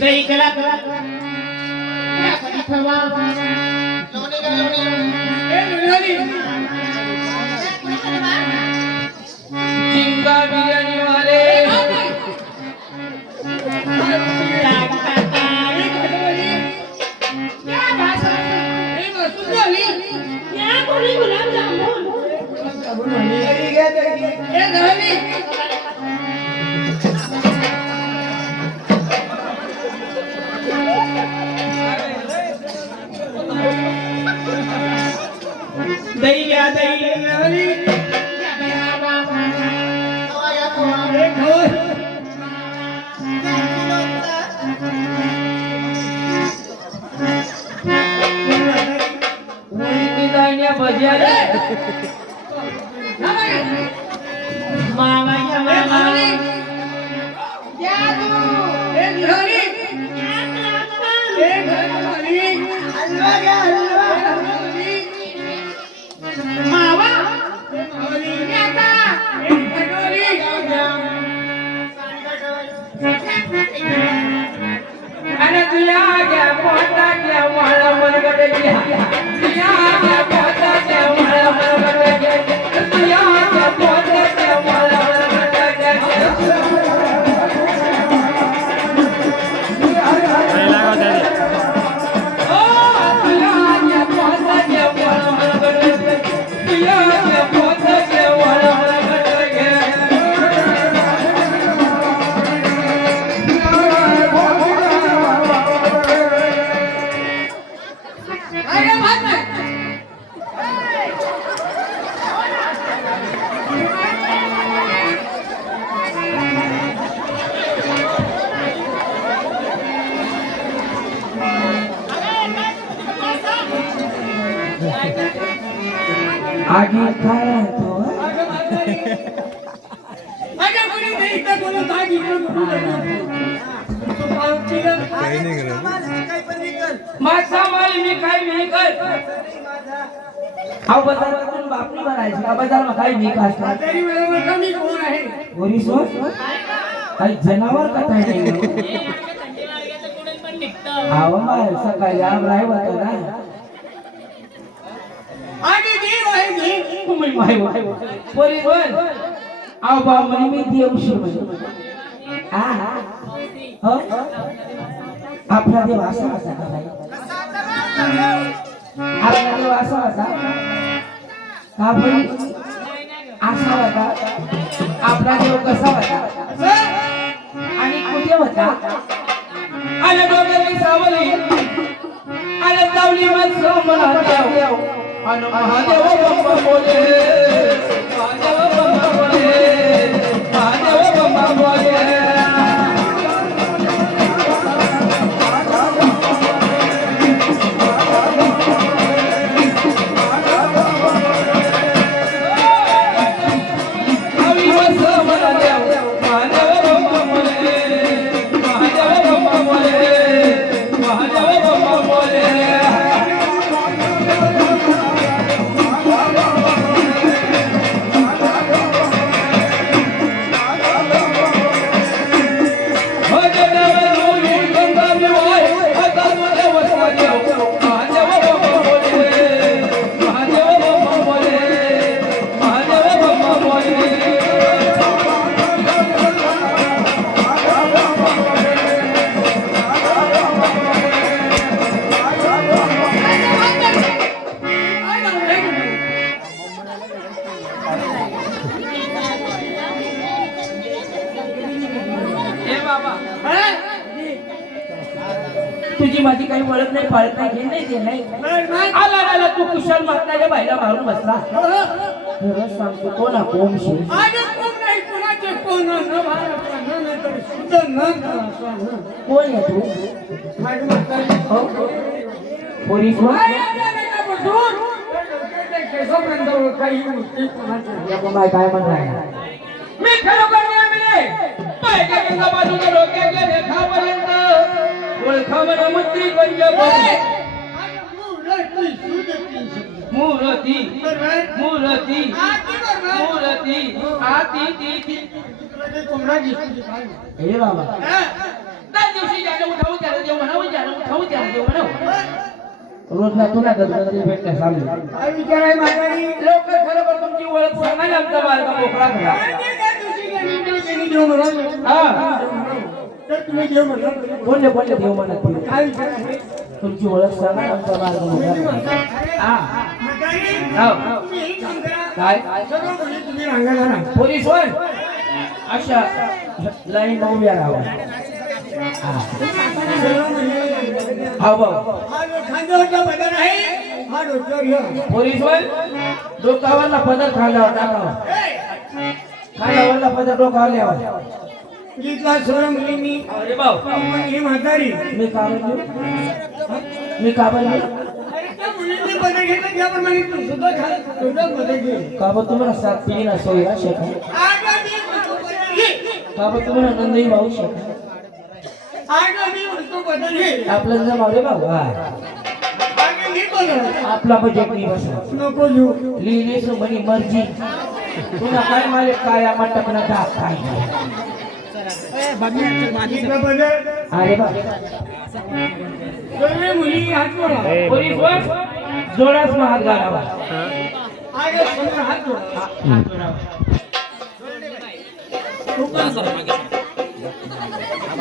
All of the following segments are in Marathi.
दही कला कला ठेवा लोणी का लोणी ए लोणी चिंगा बिर्याणी वाले गुलाब जामुन दही या दही भजिया मामा या मामा क्या तू ए बिहारी ए बिहारी हलवा क्या हलवा मावा बिहारी क्या था एक कटोरी अरे तुया क्या पोता क्या वाला मन कटे गया तुया क्या पोता क्या वाला मन कटे गया तुया क्या पोता क्या वाला मन कटे गया आगे खाया तो आगे कोणी नाही तर बोलत आगे काही नाही करत माझा माल मी काय नाही कर हा बाजारातून बापनी भरायची हा बाजारात काय मी का असणार तरी वेळेवर कमी कोण आहे पोलीस वर काही जनावर कथा नाही आवा माय सकाळी आम राय होता ना आगे देव आहे मी तुम्ही माय पोलीस वर आव बा म्हणे मी देवशी म्हणे हा हो आपला देव असा होता का भाई आपला देव असा होता का भाई असा होता आपला देव कसा होता आणि कुठे होता आले डोंगरी सावली आले जावली मत मला देव आणि महादेव बाप्पा बोले महादेव बाप्पा बोले महादेव बाप्पा बोले तुझी माझी काही ओळख नाही पाळत नाही घेण नाही ते नाही आला आला तू कुशल मारणाऱ्या बाईला मारून बसला खरं सांगतो कोण कोण कोण आहे तू पोलीस काय म्हणणार मी खरोखर ओळखावर मंत्री मूर्ती मूर्ती मूर्ती आती ती हे बाबा त्या दिवशी ज्याने उठावं त्याला देव म्हणावं, ज्याने उठावं त्याला देव म्हणावं. रोजला तुला गजगजरी भेटणे सांगू. काय विचार आहे माझा लोक खरोखर तुमची ओळख सांगा, आमचा मार्ग मोकळा करा. हा तर तुम्ही देव म्हणा. कोणते कोणते देव म्हणत नाही. काय विचार आहे तुमची ओळख सांगा, आमचा मार्ग मोकळा करा. हा हो. तुम्ही एक काम करा. काय सर्व मुली तुम्ही रांगाला राहा. पोलीस होय अशा लाईन उभ्या राहा. हा सर्व मुली हा भाऊ हा जो खांद्यावरचा बदल आहे हा डोक्यावर घ्या. पोलीस होय डोकावरला पदर खांद्यावर टाकावा. खांद्यावरला पदर डोकावर ल्यावा. गीतला सर्व मुलींनी अरे भाऊ ही म्हातारी मी का म्हणतो मी का म्हणतो अरे त्या मुलींनी बदल घेतलं त्याप्रमाणे तू सुद्धा खा सुद्धा बदल घे. का बा तुम्हाला सात पिढी ना सोयरा शेखा आगा मी म्हणतो बदल घे. का बा तुम्हाला नंदई भाऊ शेखा आगा मी म्हणतो बदल घे. आपलं जमा रे भाऊ हा आगा घे बदल. आपला बजेट नाही बसा नको घेऊ. लिहिली सो म्हणी मर्जी तुला काय माले काय आम्हाला ना दाख काय गीतला बदल अरे बा सर्व मुली हात जोडा. पोलीस होय जोडाच महाग गाडावा. आगा समोर हात जोडा.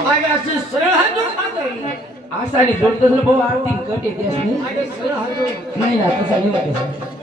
आगा असे सरळ हात जोडा. असा नाही जोडतो भाऊ आर्थिक कट येते असणे आगा सरळ हात जोडा. नाही ना तसा नाही वाटत.